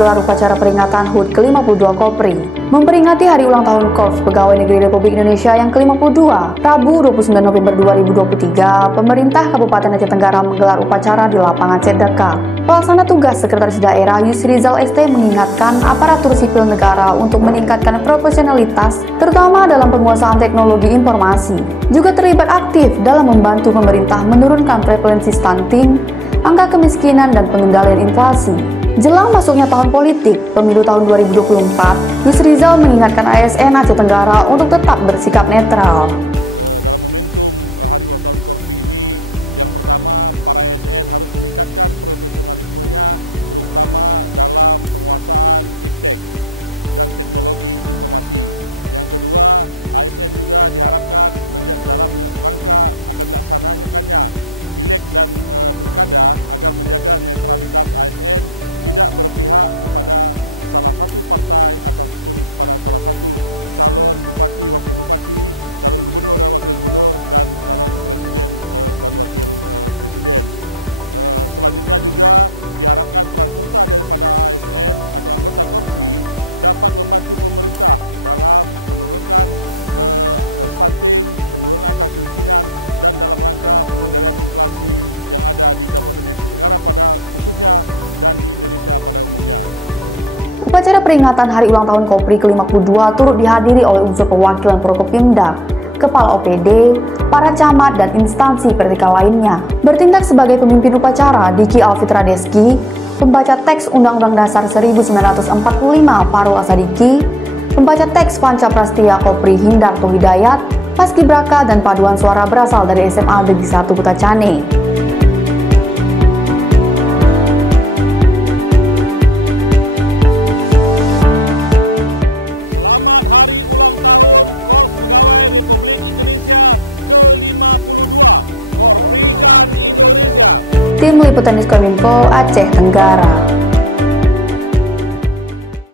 menggelar upacara peringatan HUT ke-52 Kopri. Memperingati hari ulang tahun Korps Pegawai Negeri Republik Indonesia yang ke-52, Rabu 29 November 2023, pemerintah Kabupaten Aceh Tenggara menggelar upacara di lapangan Cedaka. Pelaksana tugas Sekretaris Daerah Yusrizal ST mengingatkan aparatur sipil negara untuk meningkatkan profesionalitas, terutama dalam penguasaan teknologi informasi. Juga terlibat aktif dalam membantu pemerintah menurunkan prevalensi stunting, angka kemiskinan, dan pengendalian inflasi. Jelang masuknya tahun politik, pemilu tahun 2024, Yusrizal mengingatkan ASN Aceh Tenggara untuk tetap bersikap netral. Upacara peringatan Hari Ulang Tahun Kopri ke-52 turut dihadiri oleh unsur perwakilan Prokopimda, Kepala OPD, para camat, dan instansi vertikal lainnya. Bertindak sebagai pemimpin upacara, Diki Alfitra Deski, pembaca teks Undang-Undang Dasar 1945 Farul Asadiki, pembaca teks Pancaprastia Kopri Hindarto Hidayat, Paskibraka, dan paduan suara berasal dari SMA Negeri 1 Kutacane. Tim Liputan Diskominfo Aceh Tenggara.